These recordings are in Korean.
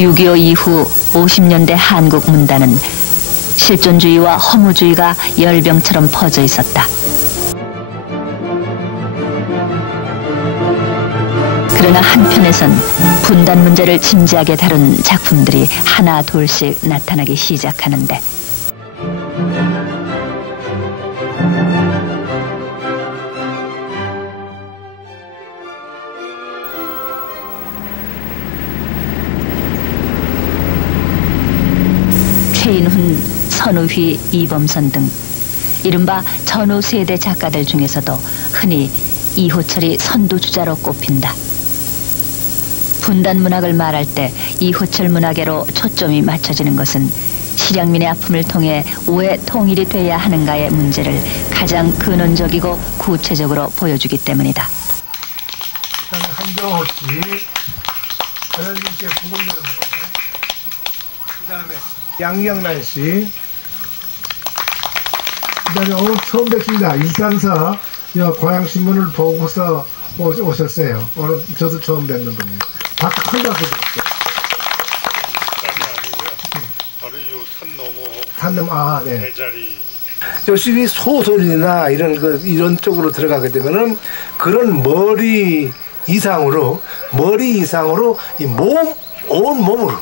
6.25 이후 50년대 한국 문단은 실존주의와 허무주의가 열병처럼 퍼져 있었다. 그러나 한편에선 분단 문제를 진지하게 다룬 작품들이 하나 둘씩 나타나기 시작하는데 선우휘, 이범선 등 이른바 전후 세대 작가들 중에서도 흔히 이호철이 선두주자로 꼽힌다. 분단 문학을 말할 때 이호철 문학에로 초점이 맞춰지는 것은 실향민의 아픔을 통해 왜 통일이 돼야 하는가의 문제를 가장 근원적이고 구체적으로 보여주기 때문이다. 한정호 씨, 전현진께 부금되는 거예요. 그 다음에 양경란 씨, 그 다음에 오늘 처음 뵙습니다. 일산서 고향신문을 보고서 오 셨어요. 오늘 저도 처음 뵙는 분이에요. 박한다고 바로 요산 넘어 산 넘어, 아, 네. 대자리 역시 소설이나 이런 그 이런 쪽으로 들어가게 되면은 그런 머리 이상으로 머리 이상으로 이 몸 온 몸으로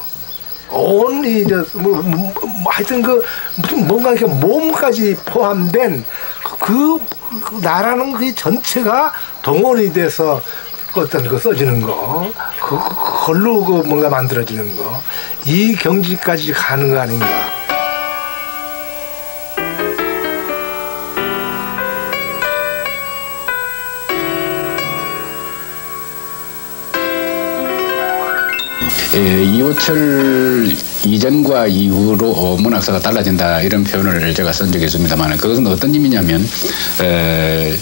온 이저 뭐, 하여튼 그 무슨 뭔가 이렇게 몸까지 포함된 그, 그 나라는 그 전체가 동원이 돼서 어떤 거 써지는 거 그, 그걸로 그 뭔가 만들어지는 거 이 경지까지 가는 거 아닌가. 예, 이호철 이전과 이후로 어, 문학사가 달라진다 이런 표현을 제가 쓴 적이 있습니다만 그것은 어떤 의미냐면 에,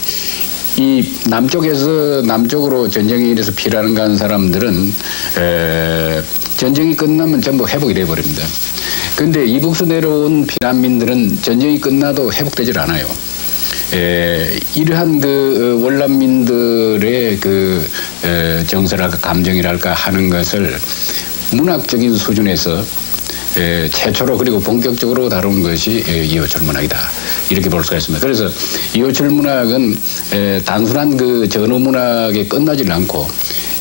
이 남쪽에서 남쪽으로 전쟁이 일어서 피라는 간 사람들은 에, 전쟁이 끝나면 전부 회복이 돼버립니다. 근데 이북서 내려온 피난민들은 전쟁이 끝나도 회복되질 않아요. 에, 이러한 그 어, 월남민들의 그 에, 정서랄까 감정이랄까 하는 것을 문학적인 수준에서 에, 최초로 그리고 본격적으로 다룬 것이 에, 이호철 문학이다 이렇게 볼 수가 있습니다. 그래서 이호철 문학은 에, 단순한 그 전후 문학에 끝나질 않고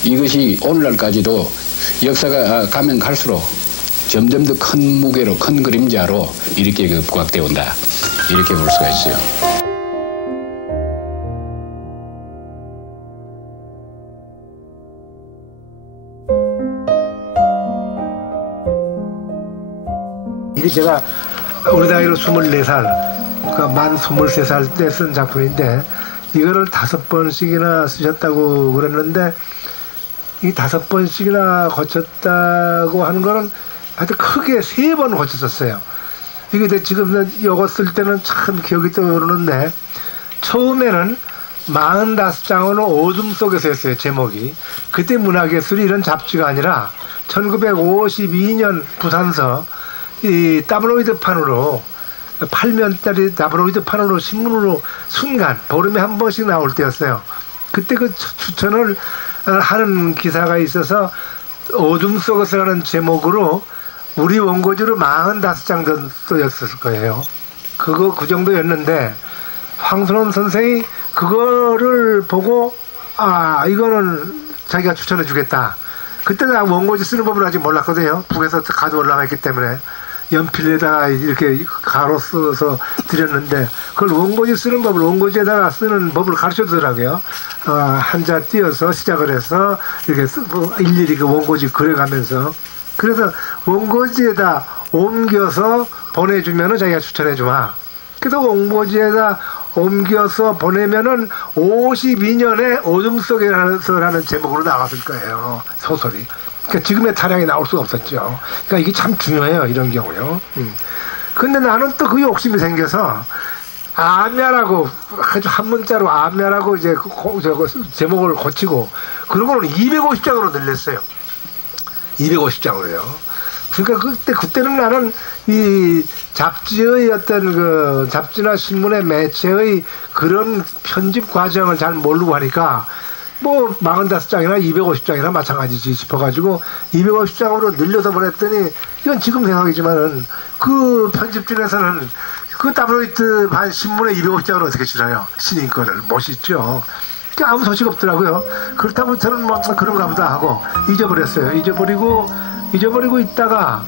이것이 오늘날까지도 역사가 아, 가면 갈수록 점점 더 큰 무게로 큰 그림자로 이렇게 그 부각되어 온다 이렇게 볼 수가 있어요. 이게 제가 우리 나이로 24살, 그러니까 만 23살 때 쓴 작품인데 이거를 다섯 번씩이나 쓰셨다고 그랬는데 이 다섯 번씩이나 거쳤다고 하는 거는 하여튼 크게 세 번 거쳤었어요. 이게 지금 이거 쓸 때는 참 기억이 떠오르는데 처음에는 45장은 어둠 속에서 했어요, 제목이. 그때 문학예술이 이런 잡지가 아니라 1952년 부산서 이 타블로이드판으로 8면짜리 타블로이드판으로 신문으로 순간 보름에 한 번씩 나올 때였어요. 그때 그 추천을 하는 기사가 있어서 어둠 속에서라는 제목으로 우리 원고지로 45장 정도 쓰였을 거예요. 그거 그 정도였는데 황선원 선생이 그거를 보고 아 이거는 자기가 추천해 주겠다. 그때 나 원고지 쓰는 법을 아직 몰랐거든요. 북에서 가져 올라왔기 때문에 연필에다가 이렇게 가로 써서 드렸는데 그걸 원고지 쓰는 법을 원고지에다가 쓰는 법을 가르쳐 주더라고요. 어, 한자 띄어서 시작을 해서 이렇게 쓰고 일일이 그 원고지 그려가면서 그래서 원고지에다 옮겨서 보내주면은 자기가 추천해 주마. 그래서 원고지에다 옮겨서 보내면은 52년에 어둠 속에서라는 제목으로 나왔을 거예요. 소설이. 그러니까 지금의 타량이 나올 수가 없었죠. 그러니까 이게 참 중요해요. 이런 경우요. 음. 근데 나는 또 그 욕심이 생겨서 아면하고 아주 한 문자로 아면하고 이제 고, 저거 제목을 고치고 그런 거는 250장으로 늘렸어요. 250장으로요. 그러니까 그때 그때는 나는 이 잡지의 어떤 그 잡지나 신문의 매체의 그런 편집 과정을 잘 모르고 하니까 뭐 45장이나 250장이나 마찬가지지 싶어가지고 250장으로 늘려서 보냈더니 이건 지금 생각이지만은 그 편집진에서는 그 타블로이드 반 신문에 250장을 어떻게 실어요? 신인 거를 멋있죠. 그 아무 소식 없더라고요. 그렇다고 저는 뭐 그런가 보다 하고 잊어버렸어요. 잊어버리고 잊어버리고 있다가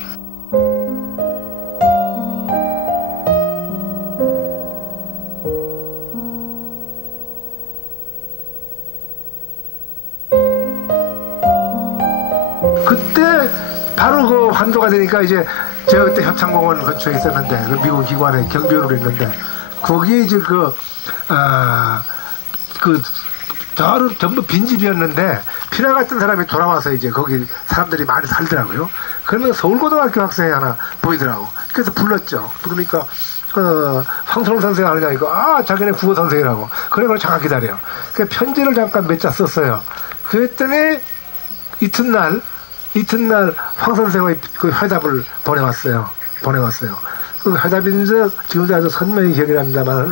환도가 되니까 이제 제가 그때 협창공원 근처에 있었는데 그 미국 기관에 경비원으로 있는데 거기에 이제 그 아, 그 저는 전부 빈집이었는데 피나 같은 사람이 돌아와서 이제 거기 사람들이 많이 살더라고요. 그러면 서울고등학교 학생이 하나 보이더라고. 그래서 불렀죠. 부르니까 그 황선홍 선생 아느냐 이거 아 자기네 국어 선생이라고. 그래 그럼 잠깐 기다려. 그 편지를 잠깐 몇 자 썼어요. 그랬더니 이튿날 이튿날 황 선생의 그 회답을 보내왔어요. 보내왔어요. 그 회답인데 지금도 아주 선명히 기억이 납니다만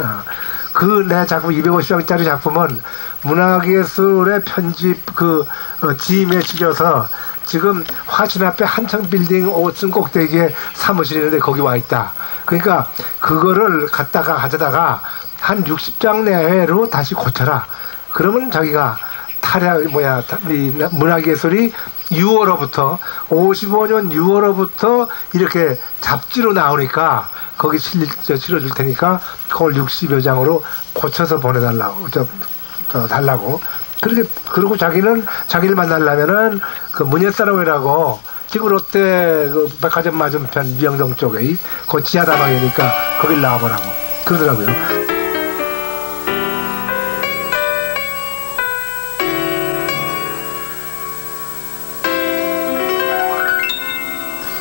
그 내 작품 250장짜리 작품은 문화예술의 편집 그 어, 지임에 실려서 지금 화신 앞에 한창 빌딩 5층 꼭대기에 사무실이 있는데 거기 와 있다. 그러니까 그거를 갖다가 가져다가 한 60장 내외로 다시 고쳐라. 그러면 자기가 탈야 뭐야 타- 이 문화예술이 6월로부터 55년 6월로부터 이렇게 잡지로 나오니까 거기 실릴 저 실어줄 테니까 그걸 60여 장으로 고쳐서 보내달라고 저, 저 달라고 그렇게 그리고 자기는 자기를 만나려면은 그 문예사로회라고 지금 롯데 그 백화점 맞은편 미영동 쪽에 그 지하다방이니까 거길 나와보라고 그러더라고요.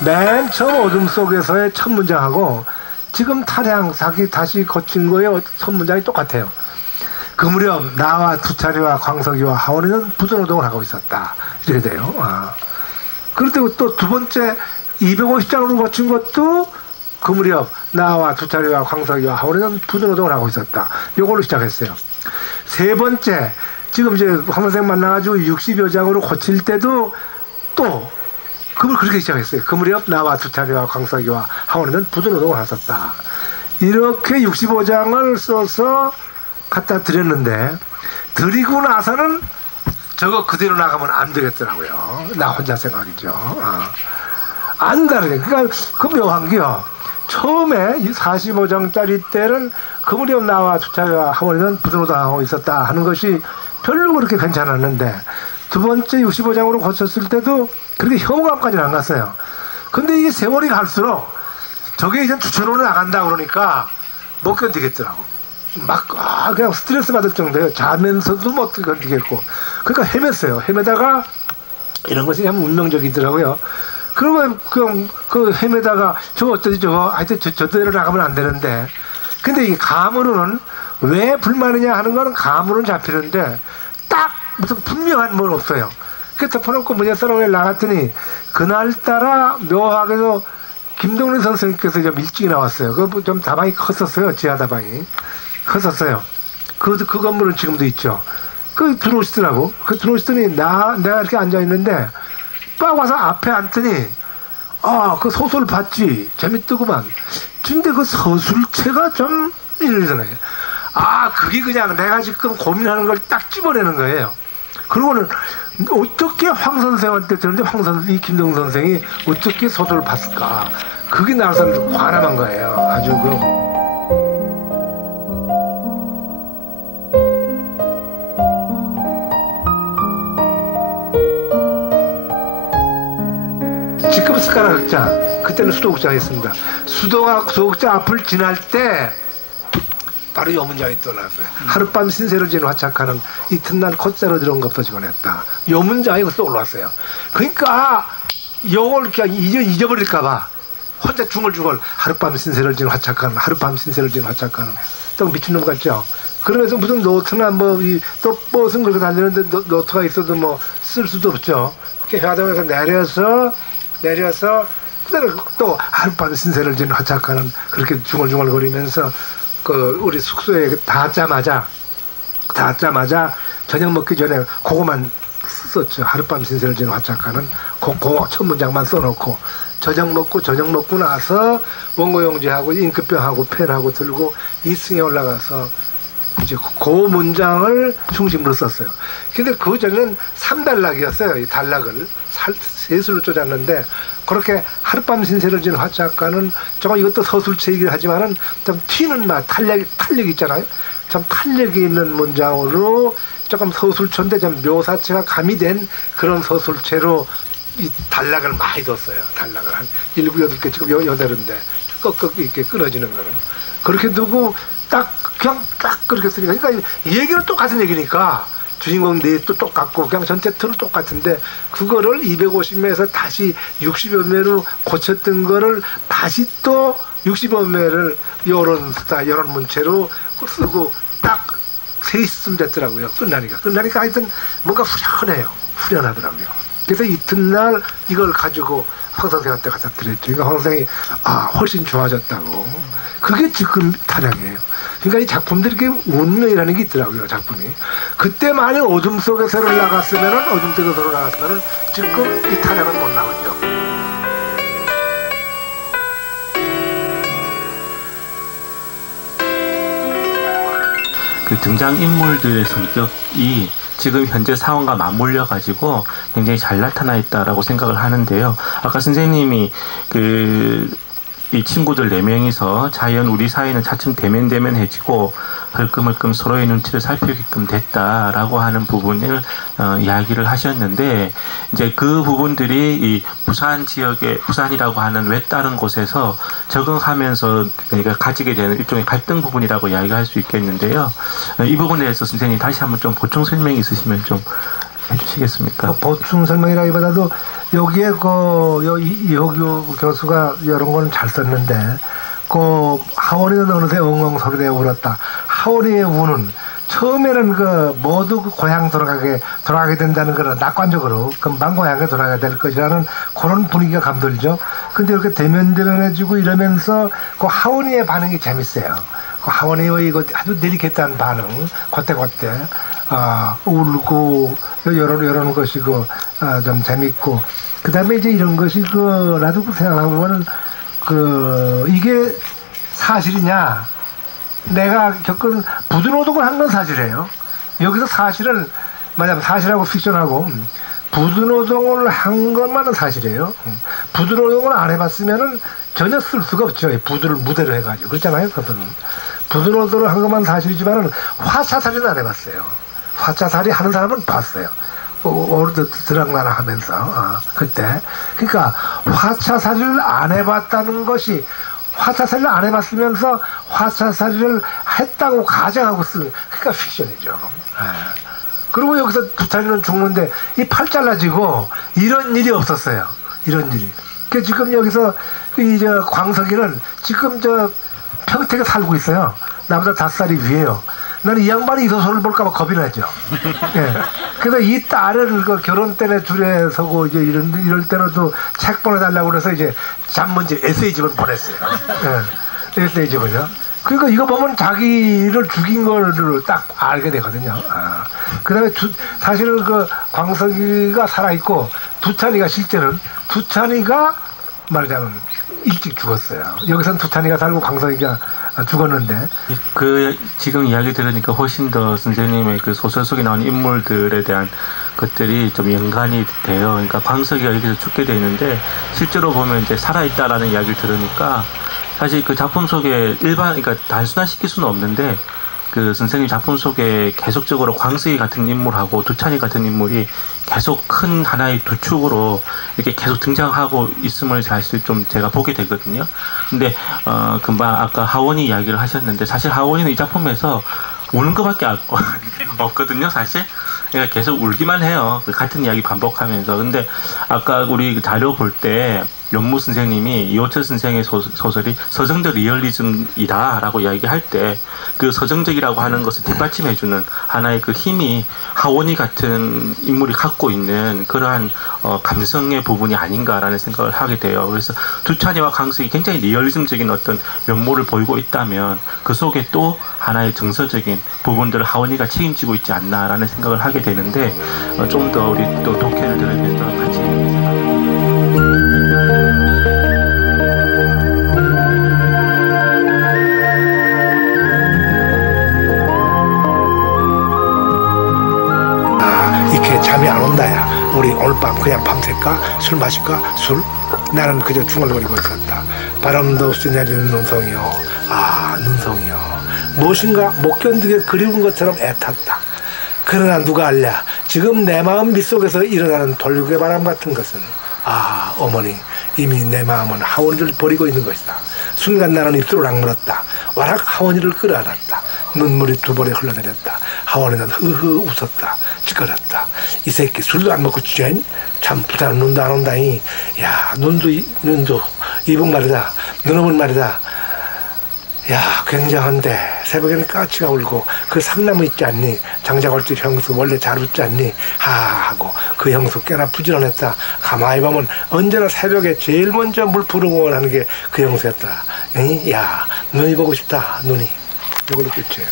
맨 처음 어둠 속에서의 첫 문장하고 지금 타량 사기 다시 거친 거의 첫 문장이 똑같아요. 그 무렵 나와 두차리와 광석이와 하원이는 부전노동을 하고 있었다. 이렇게 돼요. 아. 그리고 또 두 번째 250장으로 거친 것도 그 무렵 나와 두차리와 광석이와 하원이는 부전노동을 하고 있었다. 요걸로 시작했어요. 세 번째 지금 이제 황 선생 만나가지고 60여 장으로 고칠 때도 또 그걸 그렇게 시작했어요. 그 무렵 나와 두차리와 광석이와 하원이는 부전노동을 하셨다. 이렇게 65장을 써서 갖다 드렸는데 드리고 나서는 저거 그대로 나가면 안 되겠더라고요. 나 혼자 생각이죠. 아. 안 다르게. 그러니까 그 묘한 게요. 처음에 이 45장짜리 때는 그 무렵 나와 주차와 하원이는 부정노동하고 있었다 하는 것이 별로 그렇게 괜찮았는데 두 번째 65장으로 고쳤을 때도 그렇게 혐오감까지는 안 갔어요. 근데 이게 세월이 갈수록 저게 이제 주천으로 나간다 그러니까 못 견디겠더라고. 막 아, 그냥 스트레스 받을 정도예요. 자면서도 못 견디겠고. 그러니까 헤맸어요. 헤매다가 이런 것이 참 운명적이더라고요. 그러면 그냥 그 헤매다가 저거 어쩌지 저거 하여튼 저, 저대로 나가면 안 되는데 근데 이 감으로는 왜 불만이냐 하는 거는 감으로는 잡히는데 딱 무슨 분명한 건 없어요. 그래서 덮어놓고 문예사랑에 나갔더니 그날따라 묘하게도 김동래 선생님께서 좀 일찍 나왔어요. 그 좀 다방이 컸었어요. 지하 다방이 컸었어요. 그, 그 건물은 지금도 있죠. 그 들어오시더라고. 그 들어오시더니 나 내가 이렇게 앉아 있는데 빡 와서 앞에 앉더니 아 그 소설 봤지 재밌더구만. 근데 그 서술체가 좀 이러잖아요. 아 그게 그냥 내가 지금 고민하는 걸 딱 집어내는 거예요. 그러고는 어떻게 황 선생한테 들었는데 황 선생, 이 김동 선생이 어떻게 소설을 봤을까? 그게 나서는 관함한 거예요. 아주 그. 지금 숟가락 극장 그때는 수도극장 했습니다. 수도가 수도극장 앞을 지날 때 바로 요 문장이 떠올랐어요. 하룻밤 신세를 지는 화착하는 이튿날 콧자로 들어온 것 없어지곤 했다. 요 문장이 그때 올라왔어요. 그러니까 요걸 그냥 잊어, 잊어버릴까봐 혼자 중얼중얼 하룻밤 신세를 지는 화착하는 하룻밤 신세를 지는 화착하는 또 미친놈 같죠. 그러면서 무슨 노트나 뭐이또 무슨 그렇게 달리는데 노, 노트가 있어도 뭐 쓸 수도 없죠. 이렇게 화장에서 내려서 내려서 그대로 또 하룻밤 신세를 지는 화착하는 그렇게 중얼중얼거리면서 그 우리 숙소에 닿자마자 닿자마자 저녁 먹기 전에 그거만 썼죠. 하룻밤 신세를 지는 화작가는 그, 그첫 문장만 써놓고 저녁 먹고 저녁 먹고 나서 원고용지하고 잉크병하고 펜하고 들고 2층에 올라가서 이제 그- 그 문장을 중심으로 썼어요. 근데 그 전에는 3단락이었어요. 이 단락을 살, 세수를 쫓았는데 그렇게 하룻밤 신세를 지는 화작가는 조금 이것도 서술체이긴 하지만은 좀 튀는 맛, 탄력, 탄력 있잖아요. 좀 탄력이 있는 문장으로 조금 서술체인데 좀 묘사체가 가미된 그런 서술체로 이 단락을 많이 뒀어요. 단락을 한 일곱 여덟 개 지금 여- 여덟인데 꺾꺾 이렇게 끊어지는 거는 그렇게 두고 딱 그냥 딱 그렇게 쓰니까 그러니까 이 얘기는 똑같은 얘기니까 주인공 넷도 똑같고 그냥 전체 틀은 똑같은데 그거를 250매에서 다시 60여 매로 고쳤던 거를 다시 또 60여 매를 요런 스타 요런 문체로 쓰고 딱 세이쯤 됐더라고요. 끝나니까. 끝나니까 하여튼 뭔가 후련해요. 후련하더라고요. 그래서 이튿날 이걸 가지고 황 선생한테 갖다 드렸죠. 그러니까 황 선생이 아 훨씬 좋아졌다고. 그게 지금 타락이에요. 그러니까 이 작품들이 이렇게 운명이라는 게 있더라고요. 작품이. 그때 만약 어둠 속에서를 나갔으면은 어둠 속에서로 나갔으면은 지금 이 타락은 못 나오죠. 그 등장 인물들의 성격이 지금 현재 상황과 맞물려 가지고 굉장히 잘 나타나 있다라고 생각을 하는데요. 아까 선생님이 그 이 친구들 네 명이서 자연 우리 사이는 차츰 대면대면해지고 헐끔헐끔 서로의 눈치를 살피게끔 됐다라고 하는 부분을 어, 이야기를 하셨는데 이제 그 부분들이 이 부산 지역의 부산이라고 하는 외다른 곳에서 적응하면서 그러니까 가지게 되는 일종의 갈등 부분이라고 이야기할 수 있겠는데요. 어, 이 부분에 대해서 선생님 다시 한번 좀 보충 설명 있으시면 좀 해주시겠습니까? 그 보충 설명이라기보다도 여기에 그 이호규 교수가 이런 거는 잘 썼는데 그 하원이는 어느새 엉엉 소리내 울었다. 하원이의 우는 처음에는 그 모두 그 고향 돌아가게 돌아가게 된다는 그런 낙관적으로 금방 고향에 돌아가게 될 것이라는 그런 분위기가 감돌죠. 근데 이렇게 대면 대면해지고 이러면서 그 하원이의 반응이 재밌어요. 그 하원이의 이거 아주 데리케트한 반응, 그때 그때 아, 울고 이런 이런 것이 그좀 재밌고 그 다음에 이제 이런 것이 그 나도 그 생각해보면 그 이게 사실이냐 내가 겪은 부드노동을 한 건 사실이에요. 여기서 사실은 만약 사실하고 픽션하고 음, 부드노동을 한 것만은 사실이에요. 음, 부드노동을 안 해봤으면은 전혀 쓸 수가 없죠. 이 부드를 무대로 해가지고 그렇잖아요. 부드노동을 한 것만 사실이지만은 화차살이는 안 해봤어요. 화차살이 하는 사람은 봤어요. 오르드 드랑나라 하면서 어, 그때 그러니까 화차살이를 안 해봤다는 것이 화차살이를 안 해봤으면서 화차살이를 했다고 가정하고 쓴 그러니까 픽션이죠. 예. 그리고 여기서 두타리는 죽는데 이 팔 잘라지고 이런 일이 없었어요. 이런 일이. 그 지금 여기서 이제 광석이는 지금 저 평택에 살고 있어요. 나보다 다섯 살이 위에요. 나는 이 양반이 이 소설을 볼까봐 겁이 나죠. 예. 그래서 이 딸을 그 결혼 때문에 줄에 서고 이제 이런 이럴 때는도 책 보내달라고 그래서 이제 잔문집 에세이집을 보냈어요. 예. 에세이집을요. 그러니까 이거 보면 자기를 죽인 거를 딱 알게 되거든요. 아. 그다음에 두- 사실은 그 광석이가 살아 있고 두찬이가 실제는 두찬이가 말하자면 일찍 죽었어요. 여기선 두찬이가 살고 광석이가 죽었는데 그 지금 이야기 들으니까 훨씬 더 선생님의 그 소설 속에 나오는 인물들에 대한 것들이 좀 연관이 돼요. 그러니까 광석이가 여기서 죽게 돼 있는데 실제로 보면 이제 살아있다라는 이야기를 들으니까 사실 그 작품 속에 일반 그러니까 단순화시킬 수는 없는데 그 선생님 작품 속에 계속적으로 광석이 같은 인물하고 두찬이 같은 인물이 계속 큰 하나의 두 축으로 이렇게 계속 등장하고 있음을 사실 좀 제가 보게 되거든요. 근데 어 금방 아까 하원이 이야기를 하셨는데 사실 하원이는 이 작품에서 우는 것밖에 안- 없거든요, 사실. 그러니까 계속 울기만 해요. 그 같은 이야기 반복하면서. 근데 아까 우리 그 자료 볼때 연무 선생님이 이호철 선생의 소, 소설이 서정적 리얼리즘이다라고 이야기할 때 그 서정적이라고 하는 것을 뒷받침해주는 하나의 그 힘이 하원이 같은 인물이 갖고 있는 그러한 어, 감성의 부분이 아닌가라는 생각을 하게 돼요. 그래서 두찬이와 강석이 굉장히 리얼리즘적인 어떤 면모를 보이고 있다면 그 속에 또 하나의 정서적인 부분들을 하원이가 책임지고 있지 않나라는 생각을 하게 되는데 어, 좀더 우리 또 독해를 들으면 오늘 밤 그냥 밤샐까? 술 마실까? 술? 나는 그저 중얼거리고 있었다. 바람도 없이 내리는 눈송이요. 아, 눈송이요. 무엇인가 못 견디게 그리운 것처럼 애탔다. 그러나 누가 알랴. 지금 내 마음 밑속에서 일어나는 돌격의 바람 같은 것은 아, 어머니. 이미 내 마음은 하원이를 버리고 있는 것이다. 순간 나는 입술을 악물었다. 와락 하원이를 끌어안았다. 눈물이 두 번에 흘러내렸다. 하원이는 흐흐 웃었다. 찌그렸다. 이 새끼 술도 안 먹고 취하니? 참 부산은 눈도 안 온다니. 야 눈도 이- 눈도 이북 말이다. 눈오면 말이다. 야 굉장한데 새벽에는 까치가 울고 그 상나무 있지 않니 장자걸집 형수 원래 잘 웃지 않니 하 하고 그 형수 꽤나 부지런했다 가만히 보면 언제나 새벽에 제일 먼저 물 부르고 하는 게 그 형수였다? 야 눈이 보고 싶다 눈이 이걸로 끝이에요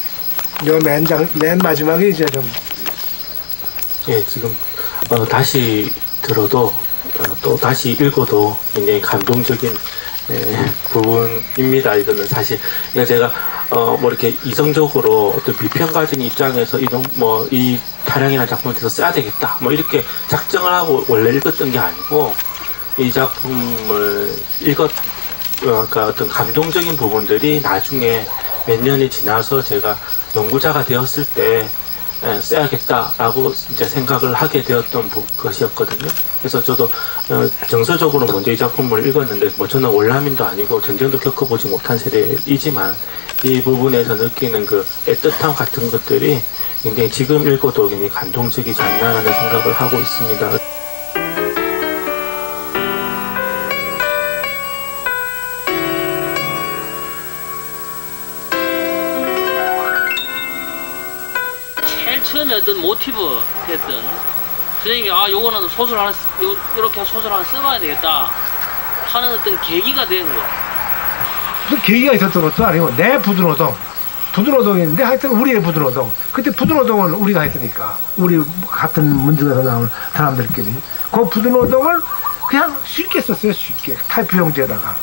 요맨 장 맨 마지막에 이제 좀 예, 지금 어, 다시 들어도 어, 또 다시 읽어도 굉장히 감동적인 예, 부분입니다. 이거는 사실 그러니까 제가 어, 뭐 이렇게 이성적으로 어떤 비평가적인 입장에서 이런 뭐이 타령이라는 작품을 계속 써야 되겠다 뭐 이렇게 작정을 하고 원래 읽었던 게 아니고 이 작품을 읽었 어, 그러니까 어떤 감동적인 부분들이 나중에 몇 년이 지나서 제가 연구자가 되었을 때 예, 써야겠다라고 이제 생각을 하게 되었던 부- 것이었거든요. 그래서 저도 어, 정서적으로 먼저 이 작품을 읽었는데 뭐 저는 월남인도 아니고 전쟁도 겪어보지 못한 세대이지만 이 부분에서 느끼는 그 애틋함 같은 것들이 굉장히 지금 읽어도 굉장히 감동적이지 않나라는 생각을 하고 있습니다. 처음에 어떤 모티브 했던 선생님이 아 요거는 소설 하나 쓰- 요, 이렇게 소설 하나 써봐야 되겠다 하는 어떤 계기가 된 거. 무슨 계기가 있었던 것도 아니고 내 부드노동 부드노동인데 하여튼 우리의 부드노동. 그때 부드노동은 우리가 했으니까 우리 같은 문중에서 나온 사람들끼리. 그 부드노동을 그냥 쉽게 썼어요 쉽게. 타이프용지에다가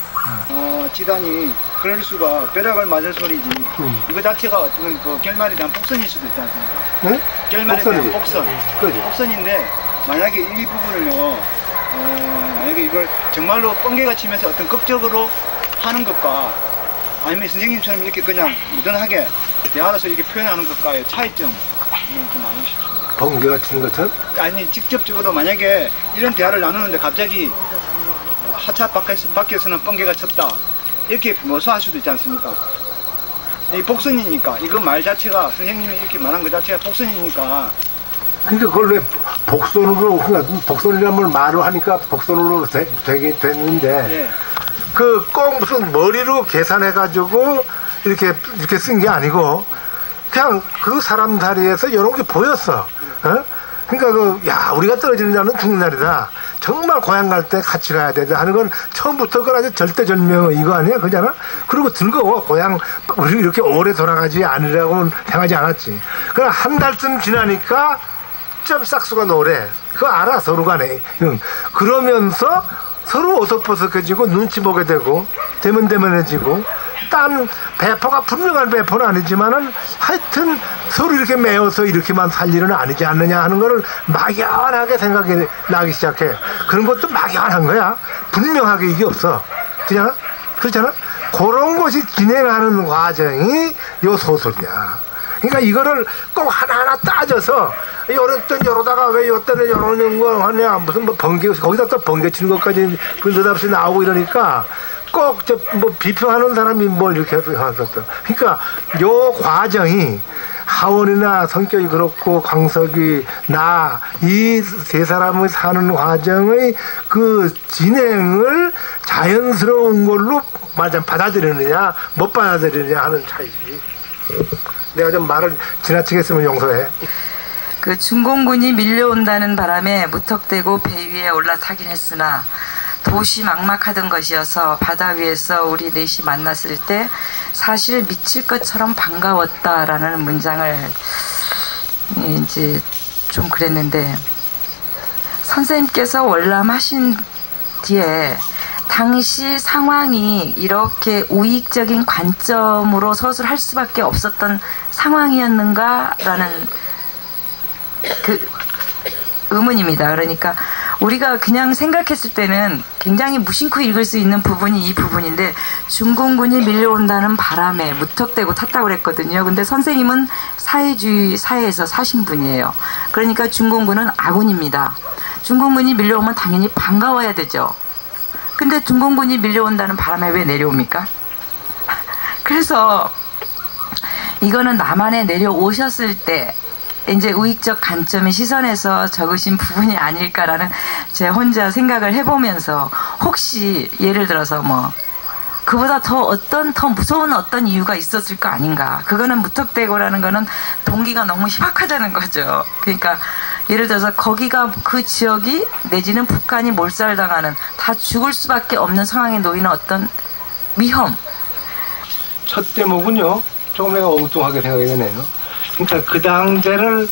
어, 지단이 그럴 수가 벼락을 맞을 소리지. 음. 이거 자체가 어떤 그 결말에 대한 복선일 수도 있지 않습니까? 응? 결말에 복선이지. 대한 복선. 그지 복선인데 만약에 이 부분을요, 어, 만약에 이걸 정말로 뻥개가 치면서 어떤 극적으로 하는 것과 아니면 선생님처럼 이렇게 그냥 무던하게 대화로서 이렇게 표현하는 것과의 차이점을 좀 알고 싶습니다. 번개가 치는 것처럼 아니 직접적으로 만약에 이런 대화를 나누는데 갑자기 하차 밖에서, 밖에서는 뻥개가 쳤다 이렇게 묘사할 수도 있지 않습니까? 이 복선이니까 이거 말 자체가 선생님이 이렇게 말한 것 자체가 복선이니까 근데 그걸 왜 복선으로 그러니까 복선이라는 말을 하니까 복선으로 되, 되게 됐는데 예. 그꼭 무슨 머리로 계산해 가지고 이렇게 이렇게 쓴 게 아니고 그냥 그 사람 다리에서 이런 게 보였어. 어? 그러니까 그 야 우리가 떨어지는 날은 죽는 날이다. 정말 고향 갈 때 같이 가야 되다 하는 건 처음부터 그건 아주 절대절명의 이거 아니야 그잖아. 그리고 즐거워 고향 우리 이렇게 오래 돌아가지 않으려고는 생각하지 않았지. 그러나 한 달쯤 지나니까 좀 싹수가 노래. 그거 알아, 서로 간에. 응. 그러면서 서로 어석버석해지고 눈치 보게 되고, 대면대면해지고, 딴 배포가 분명한 배포는 아니지만은 하여튼 서로 이렇게 매어서 이렇게만 살 일은 아니지 않느냐 하는 거를 막연하게 생각이 나기 시작해. 그런 것도 막연한 거야. 분명하게 이게 없어. 그잖아? 그렇잖아? 그런 것이 진행하는 과정이 요 소설이야. 그러니까 이거를 꼭 하나하나 따져서 요런 땐 요러다가 왜 요때는 요러는 거 하냐 무슨 뭐 번개 거기다 또 번개 치는 것까지 분서답시 나오고 이러니까 꼭저뭐 비평하는 사람이 뭘 이렇게 해서. 그러니까 요 과정이 하원이나 성격이 그렇고 광석이 나 이 세 사람의 사는 과정의 그 진행을 자연스러운 걸로 말하자면 받아들이느냐 못 받아들이느냐 하는 차이지. 내가 좀 말을 지나치게 했으면 용서해. 그 중공군이 밀려온다는 바람에 무턱대고 배 위에 올라타긴 했으나 도시 막막하던 것이어서 바다 위에서 우리 넷이 만났을 때 사실 미칠 것처럼 반가웠다라는 문장을 이제 좀 그랬는데 선생님께서 월남하신 뒤에 당시 상황이 이렇게 우익적인 관점으로 서술할 수밖에 없었던 상황이었는가라는 그 의문입니다. 그러니까 우리가 그냥 생각했을 때는 굉장히 무심코 읽을 수 있는 부분이 이 부분인데 중공군이 밀려온다는 바람에 무턱대고 탔다고 그랬거든요. 근데 선생님은 사회주의 사회에서 사신 분이에요. 그러니까 중공군은 아군입니다. 중공군이 밀려오면 당연히 반가워야 되죠. 근데 중공군이 밀려온다는 바람에 왜 내려옵니까? 그래서 이거는 남한에 내려오셨을 때 이제 우익적 관점의 시선에서 적으신 부분이 아닐까라는 제 혼자 생각을 해보면서 혹시 예를 들어서 뭐 그보다 더 어떤 더 무서운 어떤 이유가 있었을 거 아닌가 그거는 무턱대고라는 거는 동기가 너무 희박하다는 거죠 그러니까 예를 들어서 거기가 그 지역이 내지는 북한이 몰살당하는 다 죽을 수밖에 없는 상황에 놓이는 어떤 위험 첫 대목은요. 조금 내가 엉뚱하게 생각이 되네요. 그러니까 그 당대를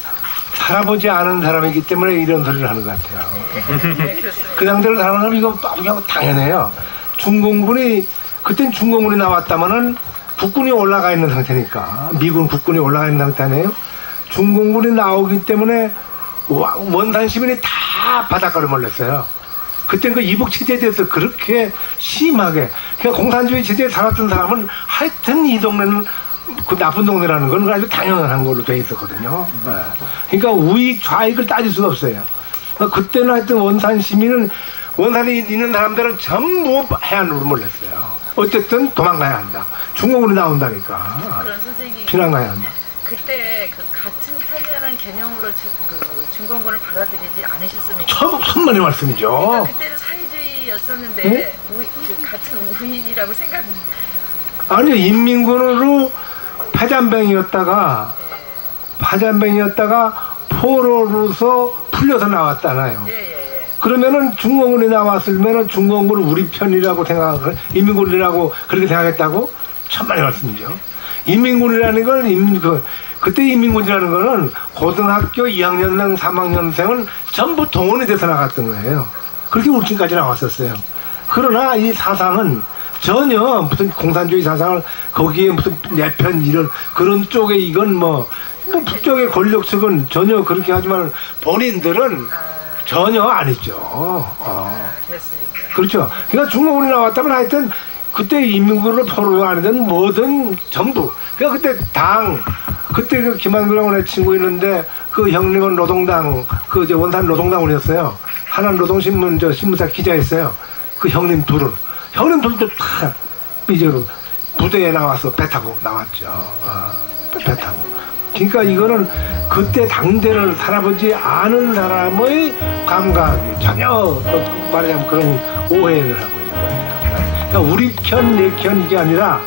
살아보지 않은 사람이기 때문에 이런 소리를 하는 것 같아요. 그 당대를 살아본 사람 이거 그냥 당연해요. 중공군이 그땐 중공군이 나왔다면은 국군이 올라가 있는 상태니까 미군 국군이 올라가 있는 상태 아니에요. 중공군이 나오기 때문에 와- 원산 시민이 다 바닷가로 몰렸어요. 그땐 그 이북 체제에 대해서 그렇게 심하게 그러니까 공산주의 체제에 살았던 사람은 하여튼 이 동네는 그 나쁜 동네라는 건 아주 당연한 걸로 돼 있었거든요. 예. 그러니까 우익 좌익을 따질 수가 없어요. 그러니까 그때는 하여튼 원산 시민은 원산이 있는 사람들은 전부 해안으로 몰렸어요. 어쨌든 도망가야 한다. 중공군이 나온다니까. 그런 선생님 피난 가야 한다. 그때 그 같은 편이라는 개념으로 주, 그 중공군을 받아들이지 않으셨습니까? 천, 천만의 말씀이죠. 그러니까 그때는 사회주의였었는데 네? 우익, 그 같은 우익이라고 생각. 아니요 인민군으로 파잔뱅이였다가 파잔뱅이였다가 포로로서 풀려서 나왔잖아요. 예예예. 그러면은 중공군이 나왔으면은 중공군을 우리 편이라고 생각을 인민군이라고 그렇게 생각했다고 천만의 말씀이죠. 인민군이라는 건 인민 그 그때 인민군이라는 거는 고등학교 2학년생, 3학년생은 전부 동원이 돼서 나갔던 거예요. 그렇게 울진까지 나왔었어요. 그러나 이 사상은 전혀 무슨 공산주의 사상을 거기에 무슨 내편 이런 그런 쪽에 이건 뭐, 뭐 북쪽의 권력 측은 전혀 그렇게 하지만 본인들은 전혀 아니죠. 어. 그랬으니까. 그렇죠. 그러니까 중국군이 나왔다면 하여튼 그때 인민군을 포로 아니든 뭐든 전부. 그러니까 그때 당, 그때 그 김한규라고 내 친구 있는데 그 형님은 노동당, 그 이제 원산 노동당원이었어요. 하나 노동신문 저 신문사 기자였어요. 그 형님 둘은. 형님 둘도 다 이제로 부대에 나와서 배 타고 나왔죠. 어, 배 타고. 그러니까 이거는 그때 당대를 살아보지 않은 사람의 감각이 전혀 어, 말하자면 그런 오해를 하고 있는 거예요. 그러니까 우리 편, 내 편 이게 아니라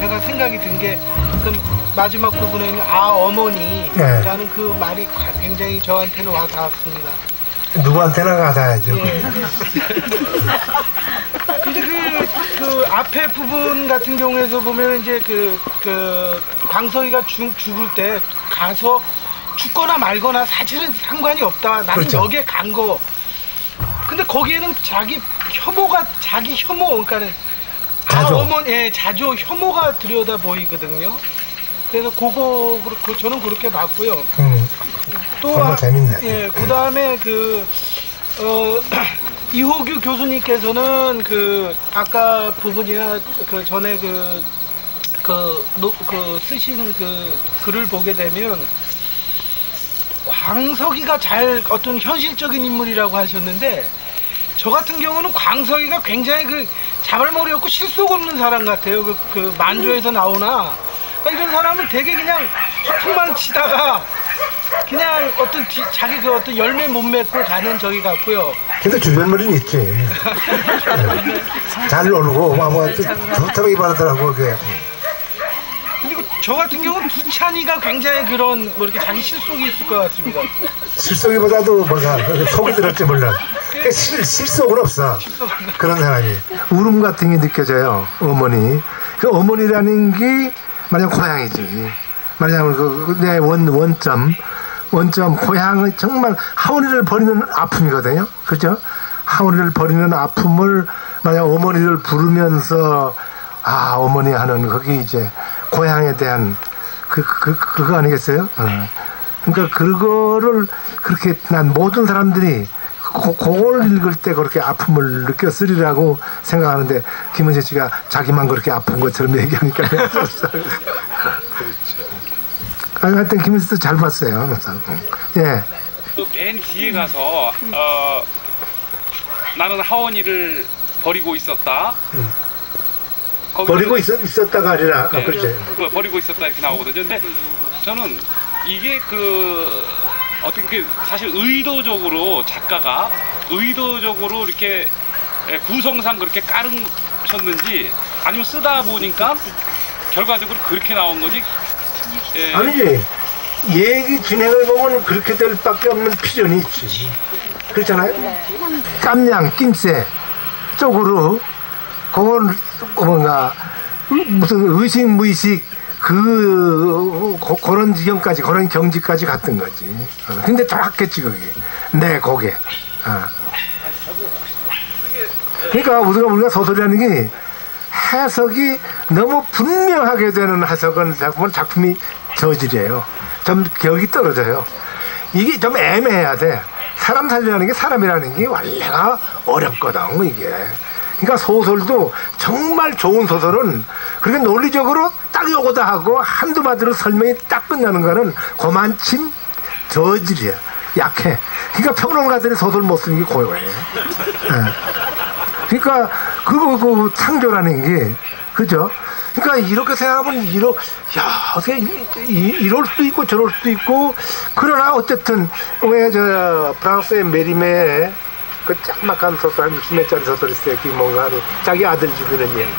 제가 생각이 든 게 그 마지막 부분에 있는 아 어머니 라는 그 말이 가- 굉장히 저한테는 와 닿았습니다. 누구한테나 가다야죠. 예. 근데 그, 그 앞에 부분 같은 경우에서 보면 이제 그, 그 광석이가 죽, 죽을 때 가서 죽거나 말거나 사실은 상관이 없다. 나는 그렇죠. 여기에 간 거. 근데 거기에는 자기 혐오가, 자기 혐오, 그러니까는 자조. 아, 어머니, 예, 자조, 혐오가 들여다 보이거든요. 그래서 그거, 그렇고 저는 그렇게 봤고요. 음, 또 아- 재밌네. 예, 그다음에 그 어, 이호규 교수님께서는 그 아까 부분이나 그 전에 그 그, 노- 그 쓰신 그 글을 보게 되면 광석이가 잘 어떤 현실적인 인물이라고 하셨는데 저 같은 경우는 광석이가 굉장히 그 자발머리 없고 실속 없는 사람 같아요. 그, 그 만조에서 나오나. 그러니까 이런 사람은 되게 그냥 허풍만 치다가 그냥 어떤 뒤- 자기 그 어떤 열매 못 맺고 가는 저기 같고요. 근데 주변머리는 있지. 네. 잘 놀고, 막, 뭐, 좋다고 입하더라고, 그게. 그리고 저 같은 경우는 두찬이가 굉장히 그런 뭐 이렇게 자기 실속이 있을 것 같습니다. 실속이보다도 뭐가 속이 들었지 물론 그 실, 실속은 없어 그런 사람이 울음 같은 게 느껴져요 어머니 그 어머니라는 게 만약 고향이지 만약 그내 원 원점 원점 고향은 정말 하원이를 버리는 아픔이거든요 그죠 하원이를 버리는 아픔을 만약 어머니를 부르면서 아 어머니 하는 그게 이제 고향에 대한 그, 그, 그거 아니겠어요? 어. 그러니까 그거를 그렇게 난 모든 사람들이 고, 그걸 읽을 때 그렇게 아픔을 느꼈으리라고 생각하는데 김은재 씨가 자기만 그렇게 아픈 것처럼 얘기하니까 아니, 하여튼 김은재 씨도 잘 봤어요. 예. 또맨 뒤에 가서 어, 나는 하원이를 버리고 있었다. 거기서- 버리고 있었, 있었다가 아니라 아, 네. 그렇죠. 그 버리고 있었다 이렇게 나오거든요. 근데 저는 이게 그 어떻게 그 사실 의도적으로 작가가 의도적으로 이렇게 예, 구성상 그렇게 깔으셨는지 아니면 쓰다 보니까 결과적으로 그렇게 나온 거지. 예, 아니지. 얘기 진행을 보면 그렇게 될 밖에 없는 필연이 있지. 그렇잖아요? 깜냥, 낌새 쪽으로, 그건 뭔가, 무슨 의식, 무의식, 그, 고- 그런 지경까지, 그런 경지까지 갔던 거지. 어, 근데 정확했지, 그게. 내 고개. 어. 그러니까 우리가 우리가 소설이라는 게 해석이 너무 분명하게 되는 해석은 작품은 작품이 저질이에요. 좀 격이 떨어져요. 이게 좀 애매해야 돼. 사람 살리라는 게 사람이라는 게 원래가 어렵거든 이게. 그러니까 소설도 정말 좋은 소설은 그렇게 논리적으로 딱 요거다 하고 한두 마디로 설명이 딱 끝나는 거는 고만침 저질이야. 약해. 그러니까 평론가들이 소설 못 쓰는 게 고요해. 예. 그러니까 그거 그 창조라는 게 그죠? 그러니까 이렇게 생각하면 이러 야 어떻게 이, 이, 이 럴 수도 있고 저럴 수도 있고 그러나 어쨌든 왜 저 프랑스의 메리메 그 짤막한 소설 한 60몇 짜리 소설 있어요. 그 뭔가 하는 자기 아들 죽이는 얘기.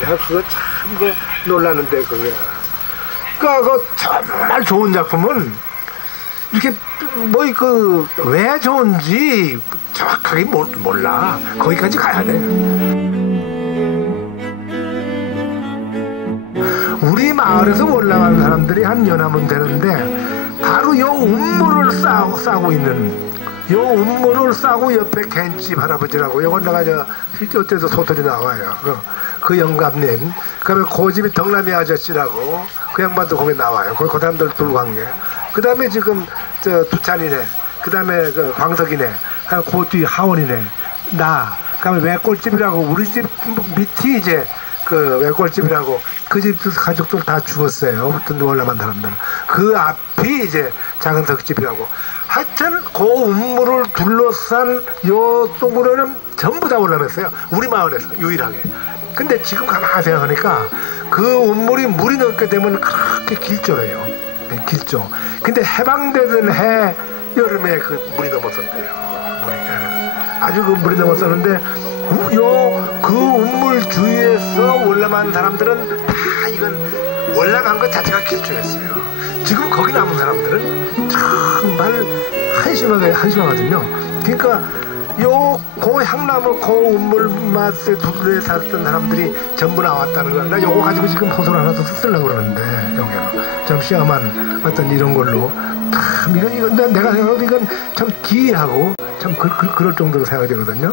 내가 그거 참 그 놀랐는데 그게 그러니까 그 정말 좋은 작품은 이렇게 뭐 그 왜 좋은지 정확하게 모- 몰라 거기까지 가야 돼. 우리 마을에서 올라가는 사람들이 한 연하면 되는데 바로 요 운물을 싸고 싸고 있는 요 운물을 싸고 옆에 겐집 할아버지라고 요건 내가 저 어때서 소설이 나와요. 그, 그 영감님 그다음에 고집이 덕남이 아저씨라고 그 양반도 거기 나와요. 그, 그 사람들 둘 관계. 그 다음에 지금 저 두찬이네. 그 다음에 그 광석이네. 그뒤 하원이네. 나. 그다음에 외골집이라고 우리 집 밑이 이제 그 외골집이라고 그 집 가족들 다 죽었어요. 어떤 월남한 사람들. 그 앞이 이제 작은 덕집이라고. 하여튼 그 운물을 둘러싼 요 동굴에는 전부 다 올라갔어요. 우리 마을에서 유일하게. 근데 지금 가만히 생각하니까 그 운물이 물이 넘게 되면 그렇게 길조예요. 네, 길조. 근데 해방되던 해 여름에 그 물이 넘었었대요. 물이. 예. 아주 그 물이 넘었었는데 요그 운물 주위에서 올라간 사람들은 다 이건 올라간 것 자체가 길조였어요. 지금 거기 남은 사람들은 정말 한심하게 한심하거든요. 그러니까 요 고 향나무 고 운물 맛에 두드려 살던 사람들이 전부 나왔다는 걸. 나 요거 가지고 지금 소설 하나 더 쓰려고 그러는데 여기로 좀 시험한 어떤 이런 걸로 참 이건 이건 내가 생각해도 이건 참 기이하고 참 그, 그, 그럴 정도로 생각이 되거든요.